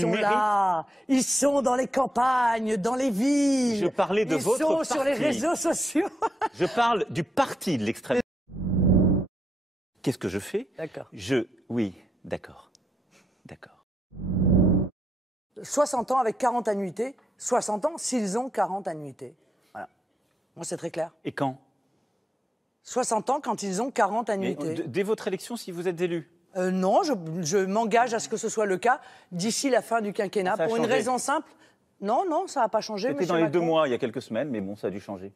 sont là, ils sont dans les campagnes, dans les villes. Je parlais de votre parti. Ils sont sur les réseaux sociaux. Je parle du parti de l'extrême. Qu'est-ce que je fais? D'accord. Oui, d'accord. D'accord. 60 ans avec 40 annuités. 60 ans s'ils ont 40 annuités. Voilà. Moi, c'est très clair. Et quand? 60 ans quand ils ont 40 annuités. Mais dès votre élection, si vous êtes élu? Non, je m'engage à ce que ce soit le cas d'ici la fin du quinquennat. Pour une raison simple. Non, ça n'a pas changé, C'était dans les 2 mois, il y a quelques semaines, mais bon, ça a dû changer.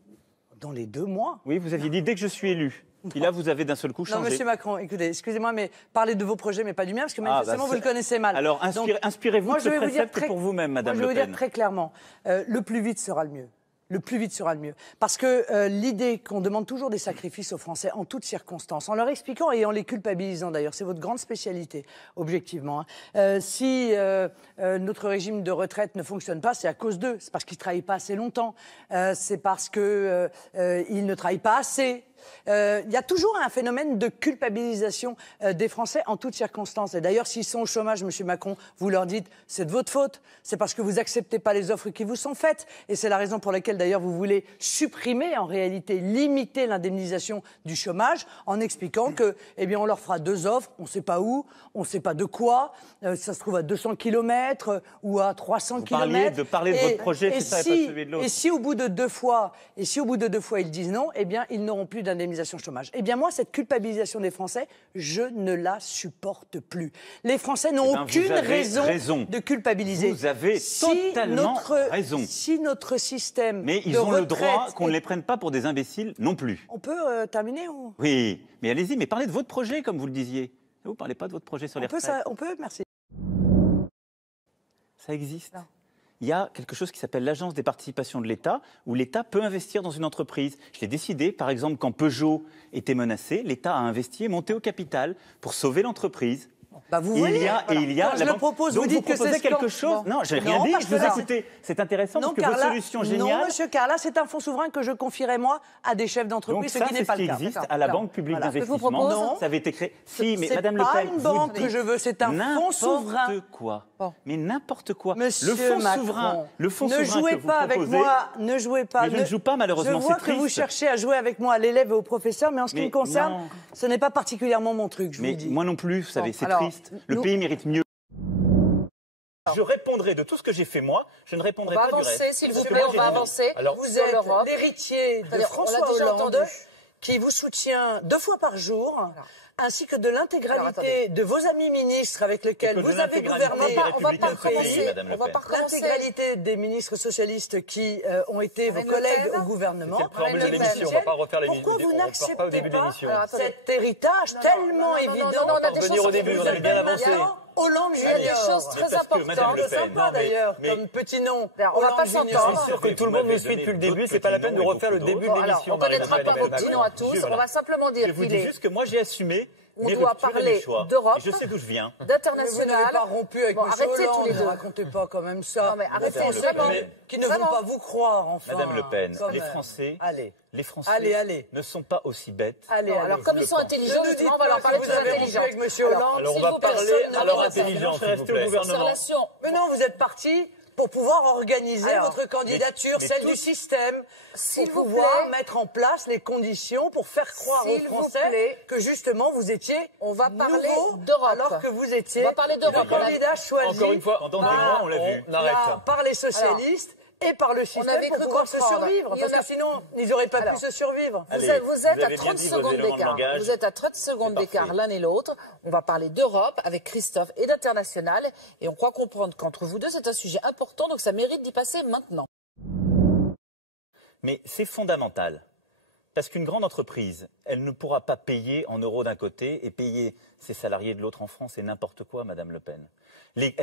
Dans les 2 mois? Oui, vous aviez dit dès que je suis élu. Et là, vous avez d'un seul coup changé. Non, monsieur Macron, écoutez, excusez-moi, mais parlez de vos projets, mais pas du mien, parce que manifestement, vous le connaissez mal. Alors, inspirez-vous de ce précepte pour vous-même, Madame Le Pen. Je vais vous dire très clairement, le plus vite sera le mieux. Le plus vite sera le mieux. Parce que l'idée qu'on demande toujours des sacrifices aux Français en toutes circonstances, en leur expliquant et en les culpabilisant d'ailleurs, c'est votre grande spécialité, objectivement. Si notre régime de retraite ne fonctionne pas, c'est à cause d'eux. C'est parce qu'ils ne travaillent pas assez longtemps. C'est parce qu'ils ne travaillent pas assez. Il y a toujours un phénomène de culpabilisation des Français en toutes circonstances. Et d'ailleurs, s'ils sont au chômage, monsieur Macron, vous leur dites « c'est de votre faute ». C'est parce que vous n'acceptez pas les offres qui vous sont faites. Et c'est la raison pour laquelle, d'ailleurs, vous voulez supprimer, en réalité, limiter l'indemnisation du chômage en expliquant que, eh bien, on leur fera 2 offres, on ne sait pas où, on ne sait pas de quoi, ça se trouve à 200 km ou à 300 km. Vous parlez de votre projet, c'est ça, et pas celui de l'autre. Et si au bout de 2 fois, ils disent non, eh bien, ils n'auront plus d'indemnisation chômage. Eh bien, moi, cette culpabilisation des Français, je ne la supporte plus. Les Français n'ont aucune raison de culpabiliser. Vous avez totalement raison. Si notre système Mais ils ont le droit qu'on ne les prenne pas pour des imbéciles non plus. On peut terminer ou... Oui, mais allez-y, mais parlez de votre projet, comme vous le disiez. Vous ne parlez pas de votre projet sur les retraites. On peut, merci. Ça existe. Non. Il y a quelque chose qui s'appelle l'Agence des participations de l'État, où l'État peut investir dans une entreprise. Je l'ai décidé, par exemple, quand Peugeot était menacé, l'État a investi et monté au capital pour sauver l'entreprise. Bah vous voyez, il y a quand je le propose, vous dites que c'est quelque chose. Non, j'ai rien dit, je vous ai écouté. C'est intéressant parce que votre solution géniale. Non, monsieur Carla, c'est un fonds souverain que je confierai, moi, à des chefs d'entreprise, ce qui n'est pas le cas. Donc ça, c'est ce qui existe à la Banque publique d'investissement. Non, ça avait été créé. Si, mais Madame Le Pen. C'est pas une banque que je veux, c'est un fonds souverain. N'importe quoi. Mais n'importe quoi. Monsieur le fonds Macron, souverain, ne jouez pas avec moi, ne jouez pas. Mais je ne joue pas, malheureusement, c'est triste. Je vois que vous cherchez à jouer avec moi, à l'élève et au professeur, mais en ce qui me concerne, ce n'est pas particulièrement mon truc, je vous le dis. Mais moi non plus, vous savez, c'est triste. Le pays mérite mieux. Je répondrai de tout ce que j'ai fait moi, je ne répondrai pas du reste. S'il vous plaît, on va avancer. Alors vous êtes l'héritier de François Hollande qui vous soutient 2 fois par jour, ainsi que de l'intégralité de vos amis ministres avec lesquels vous avez gouverné. On va pas recommencer. L'intégralité des ministres socialistes qui ont été vos collègues au gouvernement. Pourquoi vous n'acceptez pas cet héritage tellement évident? On a des choses au début, on avait bien avancé. Hollande il y a des choses très importantes. C'est sympa d'ailleurs, comme petit nom. On va pas s'entendre. C'est sûr que tout le monde nous suit depuis le début, c'est pas la peine de refaire le début de l'émission. On ne connaîtra pas vos petits noms à tous, on va simplement dire qu'il est... Je vous dis juste que moi j'ai assumé. On doit parler d'Europe, je sais d'où je viens. D'international. Vous n'avez pas rompu avec M. Hollande, ne racontez pas quand même ça. Non mais arrêtez, vraiment. Qui ne vont pas vous croire, enfin. Madame Le Pen, les Français ne sont pas aussi bêtes. Alors comme ils sont intelligents, on va leur parler de intelligence. Avec M. Hollande. Alors on va parler à leur intelligence, s'il vous plaît. Mais non, vous êtes parti pour pouvoir organiser votre candidature, celle du système, pour pouvoir mettre en place les conditions pour faire croire aux Français que justement vous étiez d'Europe, alors que vous étiez le candidat choisi. Encore une fois, entendez-moi, on l'a vu. Par les socialistes. Et par le système pour pouvoir se survivre, parce que sinon, ils n'auraient pas pu se survivre. Vous êtes à 30 secondes d'écart. Vous êtes à 30 secondes d'écart l'un et l'autre. On va parler d'Europe avec Christophe et d'international. Et on croit comprendre qu'entre vous deux, c'est un sujet important, donc ça mérite d'y passer maintenant. Mais c'est fondamental. Parce qu'une grande entreprise, elle ne pourra pas payer en euros d'un côté et payer ses salariés de l'autre en France. C'est n'importe quoi, Madame Le Pen.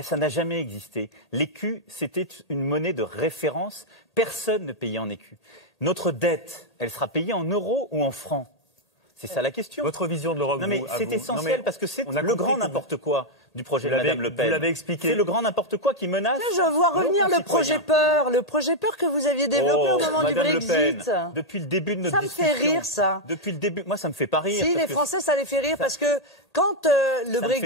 Ça n'a jamais existé. L'écu, c'était une monnaie de référence. Personne ne payait en écu. Notre dette, elle sera payée en euros ou en francs? C'est ça la question. Votre vision de l'Europe. Non mais c'est essentiel parce que c'est le grand n'importe quoi. du projet de Mme Le Pen. Vous l'avez expliqué. C'est le grand n'importe quoi qui menace. Je vois revenir le projet peur que vous aviez développé au moment du Madame Brexit. Le Pen, depuis le début de notre discussion. Ça me fait rire, ça. Depuis le début, moi ça me fait pas rire. Si, les Français, ça les fait rire parce que quand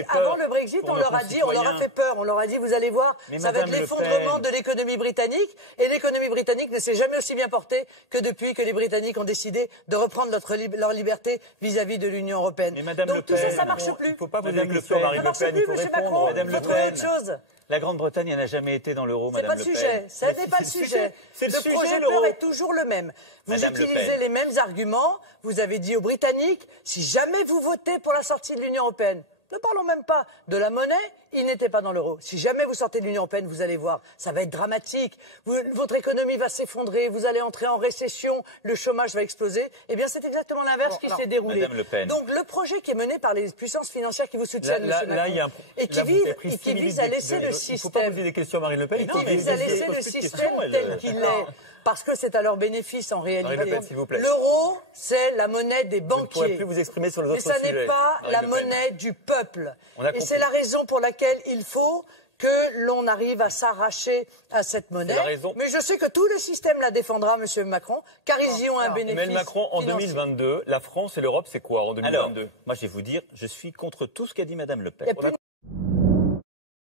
avant le Brexit, on leur a dit, on leur a fait peur, on leur a dit, vous allez voir, ça va être l'effondrement de l'économie britannique, et l'économie britannique ne s'est jamais aussi bien portée que depuis que les Britanniques ont décidé de reprendre leur liberté vis-à-vis de l'Union européenne. Donc tout ça, ça marche plus. Il ne faut pas poser Madame des questions à Marine Le Pen, il faut répondre. Madame Le Pen. Autre chose. La Grande-Bretagne n'a jamais été dans l'euro, Madame Le Pen. Ce n'est pas le sujet. Le projet peur est toujours le même. Vous utilisez les mêmes arguments. Vous avez dit aux Britanniques, si jamais vous votez pour la sortie de l'Union européenne, ne parlons même pas de la monnaie, ils n'étaient pas dans l'euro. Si jamais vous sortez de l'Union européenne, vous allez voir, ça va être dramatique. Votre économie va s'effondrer, vous allez entrer en récession, le chômage va exploser. Eh bien, c'est exactement l'inverse qui s'est déroulé. Madame Le Pen. Donc, le projet qui est mené par les puissances financières qui vous soutiennent, M. Macron, et qui vise à laisser le système. Il ne faut pas poser des questions à Marine Le Pen. Qui vise à laisser le système tel qu'il est. Parce que c'est à leur bénéfice en réalité. L'euro, c'est la monnaie des banquiers. Vous ne pourrez plus vous exprimer sur les autres sujets. Mais ça n'est pas la monnaie du peuple. Et c'est la raison pour laquelle il faut que l'on arrive à s'arracher à cette monnaie. Mais je sais que tout le système la défendra, M. Macron, car ils y ont un bénéfice. Emmanuel Macron, en 2022, la France et l'Europe, c'est quoi en 2022? Alors, moi je vais vous dire, je suis contre tout ce qu'a dit Mme Le Pen.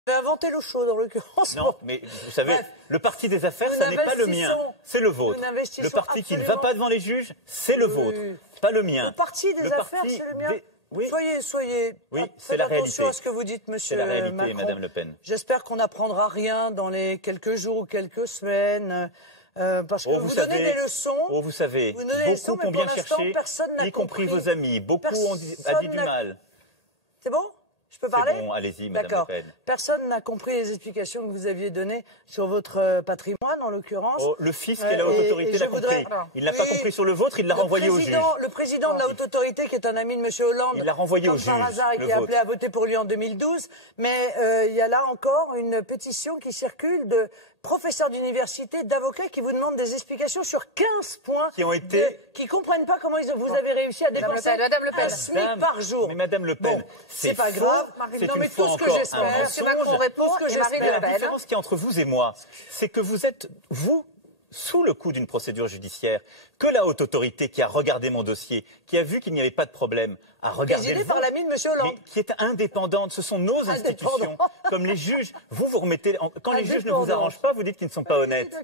Vous avez inventé l'eau chaude, en l'occurrence. Non, mais vous savez, le parti des affaires, ça n'est pas le mien, c'est le vôtre. Le parti qui ne va pas devant les juges, c'est le vôtre, pas le mien. Le parti des affaires, c'est le mien. Oui. Soyez c'est la réalité. Attention à ce que vous dites, monsieur Macron. C'est la réalité, Madame Le Pen. J'espère qu'on n'apprendra rien dans les quelques jours ou quelques semaines. Parce que vous donnez des leçons. Vous savez, beaucoup ont bien cherché, y compris vos amis. Beaucoup ont dit du mal. C'est bon? Je peux parler? C'est bon, allez-y, Madame Le Pen. Personne n'a compris les explications que vous aviez données sur votre patrimoine, en l'occurrence. Le fisc et la haute autorité l'a compris. Il n'a pas compris sur le vôtre, il l'a renvoyé au juge. Le président de la haute autorité, qui est un ami de M. Hollande, il l'a renvoyé au juge, par hasard, et qui a appelé à voter pour lui en 2012. Mais il y a là encore une pétition qui circule de professeurs d'université, d'avocats qui vous demandent des explications sur 15 points qui ne comprennent pas comment vous avez réussi à dépenser un SMIC par jour. Mais Madame Le Pen, c'est pas grave. C'est une fois encore un mensonge. La différence qu'il y a entre vous et moi, c'est que vous êtes, vous, sous le coup d'une procédure judiciaire, que la haute autorité qui a regardé mon dossier, qui a vu qu'il n'y avait pas de problème, a regardé présidée par l'ami de M. Hollande. Mais qui est indépendante. Ce sont nos institutions. Comme les juges, vous remettez... Quand les juges ne vous arrangent pas, vous dites qu'ils ne sont pas honnêtes.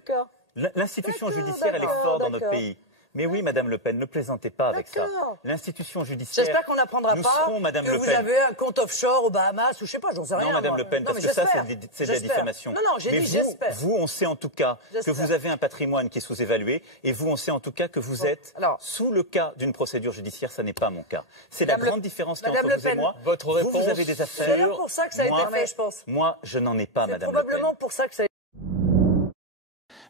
L'institution judiciaire, elle est forte dans notre pays. Mais oui, Madame Le Pen, ne plaisantez pas avec ça. L'institution judiciaire. J'espère qu'on n'apprendra pas que vous avez un compte offshore aux Bahamas ou je sais pas, j'en sais rien. Non, Madame Le Pen, parce que ça, c'est de la diffamation. Non, j'ai dit j'espère. Vous, on sait en tout cas que vous avez un patrimoine qui est sous-évalué, et vous, on sait en tout cas que vous êtes sous le cas d'une procédure judiciaire. Ça n'est pas mon cas. C'est la grande différence entre vous et moi. Votre réponse. Vous avez des affaires. C'est pour ça que ça a été fait, je pense. Moi, je n'en ai pas, Madame Le Pen. C'est probablement pour ça que ça a été fait.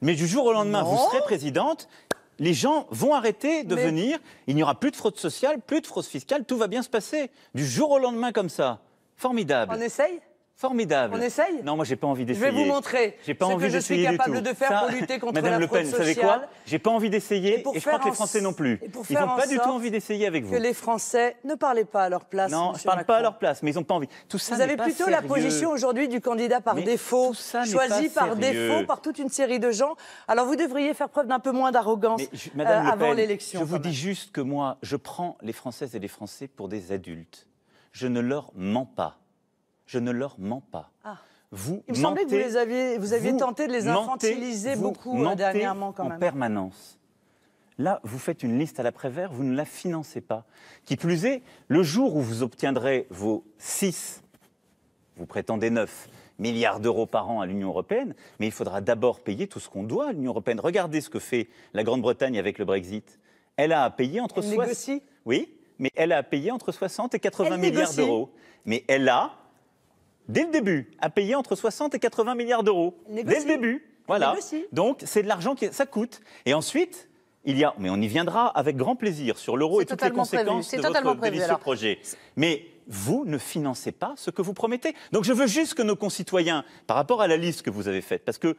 Mais du jour au lendemain, vous serez présidente. Les gens vont arrêter de venir, il n'y aura plus de fraude sociale, plus de fraude fiscale, tout va bien se passer. Du jour au lendemain comme ça. Formidable. On essaye? Formidable. On essaye? Non, moi, j'ai pas envie d'essayer. Je vais vous montrer ce que je suis capable de faire pour lutter contre Madame la Le fraude Pen, sociale. vous savez quoi? J'ai pas envie d'essayer et je crois que les Français non plus. Ils n'ont pas du tout envie d'essayer avec vous. Que les Français ne parlez pas à leur place. Non, je ne parle pas à leur place, mais ils n'ont pas envie. Tout ça vous avez plutôt la position aujourd'hui du candidat par défaut, choisi par défaut par toute une série de gens. Alors vous devriez faire preuve d'un peu moins d'arrogance avant l'élection. Je vous dis juste que moi, je prends les Françaises et les Français pour des adultes. Je ne leur mens pas. Je ne leur mens pas. Il me semblait que vous aviez tenté de les infantiliser beaucoup dernièrement quand même. En permanence. Là, vous faites une liste à l'après-vert, vous ne la financez pas. Qui plus est, le jour où vous obtiendrez vos 6, vous prétendez 9 milliards d'euros par an à l'Union européenne, mais il faudra d'abord payer tout ce qu'on doit à l'Union européenne. Regardez ce que fait la Grande-Bretagne avec le Brexit. Elle a à payer entre 60... Oui, mais elle a à payer entre 60 et 80 milliards d'euros. Mais elle a... Dès le début, à payer entre 60 et 80 milliards d'euros. Dès le début. Voilà. Donc, c'est de l'argent qui ça coûte. Et ensuite, mais on y viendra avec grand plaisir sur l'euro et toutes les conséquences de votre délicieux projet. Mais vous ne financez pas ce que vous promettez. Donc, je veux juste que nos concitoyens, par rapport à la liste que vous avez faite, parce que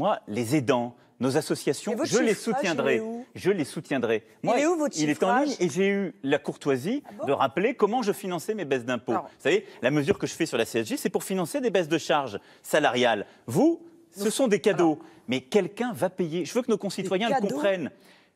moi, les aidants, nos associations, je les soutiendrai. Je les soutiendrai. Moi, il est où votre chiffrage ? Il est en ligne et j'ai eu la courtoisie de rappeler comment je finançais mes baisses d'impôts. Vous savez, la mesure que je fais sur la CSG, c'est pour financer des baisses de charges salariales. Vous, ce sont des cadeaux. Mais quelqu'un va payer. Je veux que nos concitoyens le comprennent.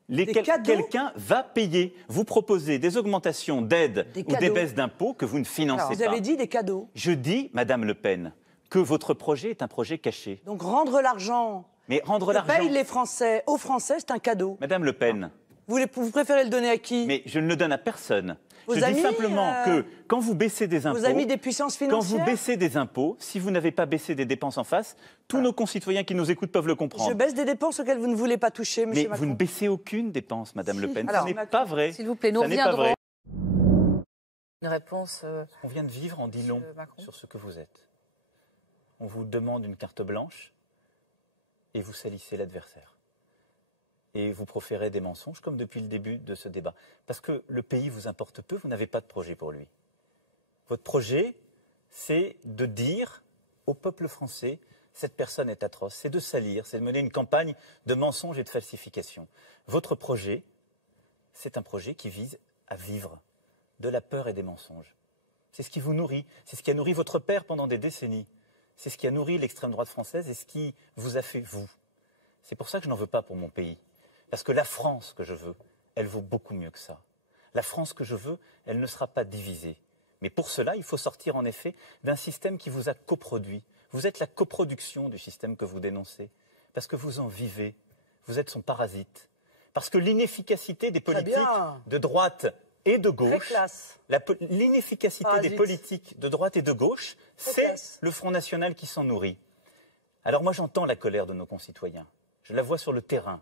Quelqu'un va payer. Vous proposez des augmentations d'aides ou des baisses d'impôts que vous ne financez pas. Vous avez dit des cadeaux. Je dis, Madame Le Pen, que votre projet est un projet caché. Donc rendre l'argent... Mais rendre l'argent... paye les Français aux Français, c'est un cadeau. Madame Le Pen... Vous préférez le donner à qui? Mais je ne le donne à personne. Je dis simplement que quand vous baissez des impôts... Vos amis des puissances financières? Quand vous baissez des impôts, si vous n'avez pas baissé des dépenses en face, tous nos concitoyens qui nous écoutent peuvent le comprendre. Je baisse des dépenses auxquelles vous ne voulez pas toucher, monsieur Macron. Mais vous ne baissez aucune dépense, Madame Le Pen. Alors, ce n'est pas vrai. S'il vous plaît, nous reviendrons. Une réponse... On vient de vivre en dit long sur ce que vous êtes. On vous demande une carte blanche et vous salissez l'adversaire. Et vous proférez des mensonges, comme depuis le début de ce débat. Parce que le pays vous importe peu, vous n'avez pas de projet pour lui. Votre projet, c'est de dire au peuple français, cette personne est atroce, c'est de salir, c'est de mener une campagne de mensonges et de falsification. Votre projet, c'est un projet qui vise à vivre de la peur et des mensonges. C'est ce qui vous nourrit, c'est ce qui a nourri votre père pendant des décennies. C'est ce qui a nourri l'extrême droite française et ce qui vous a fait, vous. C'est pour ça que je n'en veux pas pour mon pays. Parce que la France que je veux, elle vaut beaucoup mieux que ça. La France que je veux, elle ne sera pas divisée. Mais pour cela, il faut sortir en effet d'un système qui vous a coproduit. Vous êtes la coproduction du système que vous dénoncez. Parce que vous en vivez. Vous êtes son parasite. Parce que l'inefficacité des politiques de droite et de gauche, l'inefficacité des politiques de droite et de gauche, c'est le Front National qui s'en nourrit. Alors moi j'entends la colère de nos concitoyens. Je la vois sur le terrain.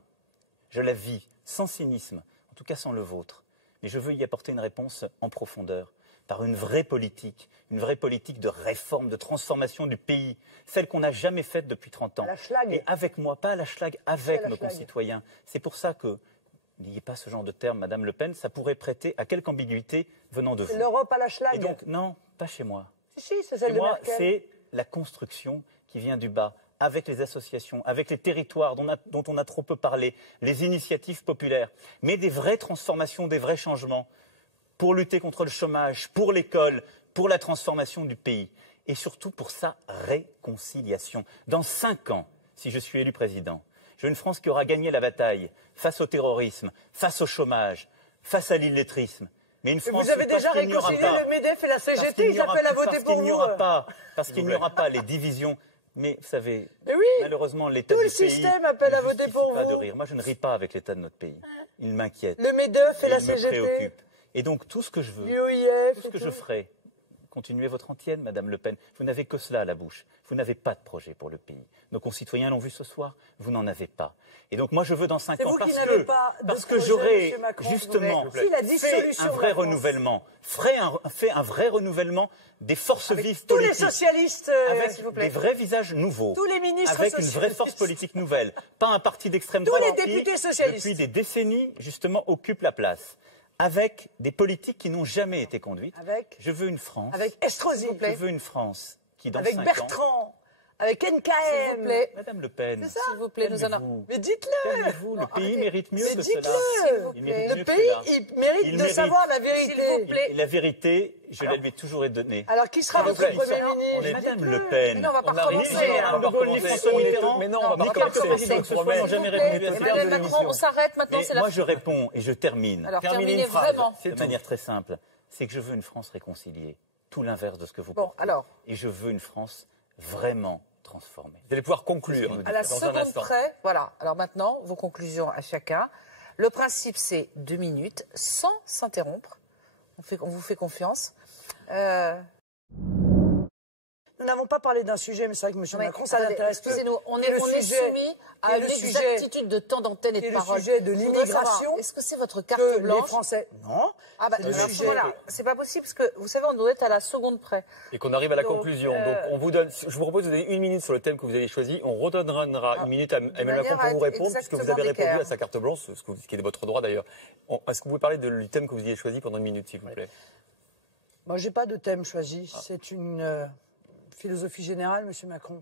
Je la vis, sans cynisme, en tout cas sans le vôtre. Mais je veux y apporter une réponse en profondeur, par une vraie politique de réforme, de transformation du pays, celle qu'on n'a jamais faite depuis 30 ans. Et avec moi, pas à la schlag, avec nos concitoyens. C'est pour ça que, n'ayez pas ce genre de terme, Madame Le Pen, ça pourrait prêter à quelque ambiguïté venant de vous. C'est l'Europe à la schlag. Et donc, non, pas chez moi. Si, c'est celle de Merkel. C'est la construction qui vient du bas, avec les associations, avec les territoires dont on a trop peu parlé, les initiatives populaires, mais des vraies transformations, des vrais changements pour lutter contre le chômage, pour l'école, pour la transformation du pays et surtout pour sa réconciliation. Dans 5 ans, si je suis élu président, je veux une France qui aura gagné la bataille face au terrorisme, face au chômage, face à l'illettrisme. Mais une France, vous avez déjà réconcilié le MEDEF et la CGT, ils appellent à voter pour vous. Parce qu'il n'y aura pas les divisions. Mais vous savez, malheureusement, l'État du pays tout le système appelle à voter pour vous. Pas de rire. Moi, je ne ris pas avec l'État de notre pays. Il m'inquiète. Le MEDEF et la CGT. Il me préoccupe. Et donc, tout ce que je veux, tout ce que je ferai, continuez votre antienne, Madame Le Pen. Vous n'avez que cela à la bouche. Vous n'avez pas de projet pour le pays. Nos concitoyens l'ont vu ce soir. Vous n'en avez pas. Et donc, moi, je veux dans 5 ans, parce que j'aurai justement fait un vrai renouvellement, fait un vrai renouvellement des forces vives politiques. Tous les socialistes, avec des vrais visages nouveaux. Tous les ministres avec une vraie force politique nouvelle. Pas un parti d'extrême droite tous les députés socialistes. Depuis des décennies, justement, occupe la place. Avec des politiques qui n'ont jamais été conduites. Je veux une France. Avec Estrosi. Je veux une France qui, dans 5 ans... Avec Bertrand. Avec NKM. S'il vous plaît. Madame Le Pen. S'il vous plaît, nous en avons... Mais dites-le. Le pays mérite mieux que cela. Le pays, il mérite de savoir la vérité. S'il vous plaît. Et la vérité, je la lui ai toujours donnée. Alors, qui sera votre Premier ministre? Madame Le Pen. Mais non, on va pas Ni François Mitterrand, ni quelques présidents que ce soit n'ont jamais répondu à cette Emmanuel Macron, on s'arrête maintenant, c'est la Moi, je réponds et je termine. Alors, terminez vraiment. De manière très simple. C'est que je veux une France réconciliée. Tout l'inverse de ce que vous Bon, portez. alors. Et je veux une France vraiment transformée. Vous allez pouvoir conclure À la seconde près, voilà. Alors maintenant, vos conclusions à chacun. Le principe, c'est 2 minutes, sans s'interrompre. On vous fait confiance. Nous n'avons pas parlé d'un sujet, mais c'est vrai que M. Macron, ça l'intéresse peu. Excusez-nous, on est soumis à une exactitude de temps d'antenne et de parole. Le sujet de l'immigration. Est-ce que c'est votre carte blanche? Les Français, non. Ah bah, voilà, c'est pas possible parce que vous savez, on doit être à la seconde près. Et qu'on arrive à la conclusion. Donc, on vous donne, je vous propose de donner 1 minute sur le thème que vous avez choisi. On redonnera 1 minute à Emmanuel Macron pour vous répondre, puisque vous avez répondu à sa carte blanche, ce qui est de votre droit d'ailleurs. Est-ce que vous pouvez parler du thème que vous ayez choisi pendant 1 minute, s'il vous plaît? Moi, j'ai pas de thème choisi. C'est une philosophie générale, M. Macron.